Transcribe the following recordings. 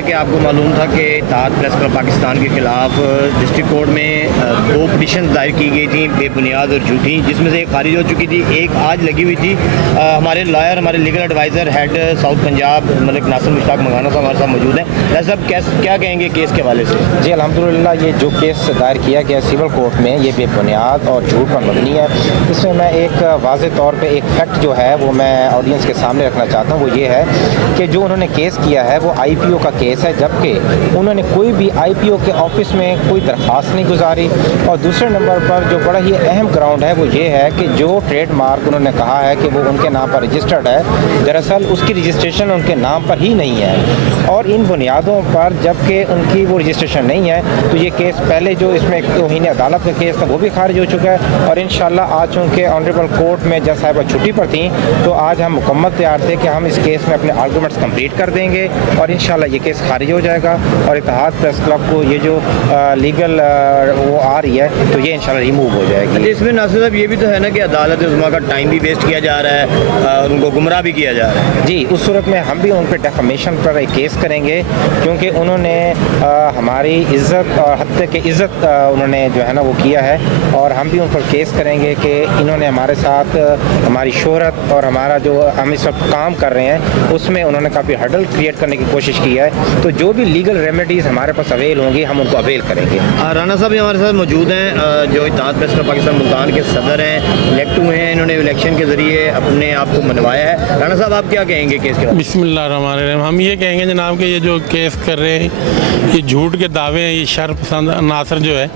जैसा कि आपको मालूम था कि इत्तेहाद प्रेस क्लब पाकिस्तान के खिलाफ डिस्ट्रिक्ट कोर्ट में दो पिटिशन दायर की गई थी बेबुनियाद और झूठी, जिसमें से एक खारिज हो चुकी थी, एक आज लगी हुई थी। हमारे लॉयर, हमारे legal adviser head south Punjab Malik Nasir Mushtaq Mangana sahab हमारे साथ मौजूद हैं। साहब क्या कहेंगे केस के हवाले से? जी अल्हम्दुलिल्लाह, ये जो केस दायर किया गया सिविल कोर्ट में ये बेबुनियाद और झूठ पर मबनी है। इसमें मैं एक वाज़ेह तौर पे एक फैक्ट जो है वो मैं ऑडियंस के सामने रखना चाहता हूँ। वो ये है कि जो उन्होंने केस किया है वो IPO का केस है, जबकि उन्होंने कोई भी IPO के ऑफिस में कोई दरख्वास्त नहीं गुजारी। और दूसरे नंबर पर जो बड़ा ही अहम ग्राउंड है वो ये है कि जो ट्रेडमार्क उन्होंने कहा है कि वो उनके नाम पर रजिस्टर्ड है, दरअसल उसकी रजिस्ट्रेशन उनके नाम पर ही नहीं है। और इन बुनियादों पर जबकि उनकी वो रजिस्ट्रेशन नहीं है तो ये केस पहले जो इसमें तौहीन अदालत का केस था वो भी खारिज हो चुका है। और इंशाल्लाह आज चूँकि ऑनरेबल कोर्ट में जज साहिबा छुट्टी पर थी तो आज हम मुकम्मल तैयार थे कि हम इस केस में अपने आर्गूमेंट्स कंप्लीट कर देंगे और इंशाल्लाह ये केस खारिज हो जाएगा और इत्तेहाद प्रेस क्लब को ये जो लीगल वो आ रही है तो ये इंशाल्लाह रिमूव हो जाएगी। इसमें नासिर साहब ये भी तो है ना कि अदालत उज़्मा का टाइम भी वेस्ट किया जा रहा है और उनको गुमराह भी किया जा रहा है। जी, उस सूरत में हम भी उन पर डेफामेशन पर एक केस करेंगे क्योंकि उन्होंने हमारी इज़्ज़त और हत्या की इज़्ज़त उन्होंने जो है ना वो किया है और हम भी उन पर केस करेंगे कि इन्होंने हमारे साथ हमारी शोहरत और हमारा जो हम इस वक्त काम कर रहे हैं उसमें उन्होंने काफ़ी हर्डल क्रिएट करने की कोशिश की है। तो जो भी लीगल रेमेडीज़ हमारे पास अवेल होंगी हम उनको अवेल करेंगे। राना साहब भी हमारे साथ मौजूद हैं जो इत्तेहाद प्रेस क्लब पाकिस्तान मुल्तान के सदर हैं, इलेक्ट हुए हैं, इन्होंने इलेक्शन के ज़रिए अपने आप को मनवाया है। राना साहब आप क्या कहेंगे केस के? बिस्मिल्लाहिर्रहमानिर्रहीम। हम ये कहेंगे जनाब कि ये जो केस कर रहे हैं ये झूठ के दावे हैं, ये शर पसंद नासिर जो है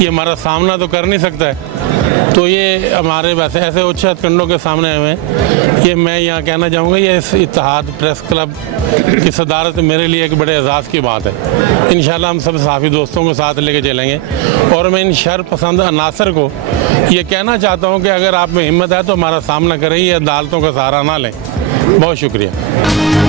ये हमारा सामना तो कर नहीं सकता है, तो ये हमारे वैसे ऐसे उच्च हथकंडों के सामने हमें ये मैं यहाँ कहना चाहूँगा ये इस इत्तेहाद प्रेस क्लब की सदारत मेरे लिए एक बड़े एजाज़ की बात है। इंशाल्लाह हम सब साथी दोस्तों को साथ लेके चलेंगे और मैं इन शर पसंद अनासर को ये कहना चाहता हूँ कि अगर आप में हिम्मत है तो हमारा सामना करें, ये अदालतों का सहारा ना लें। बहुत शुक्रिया।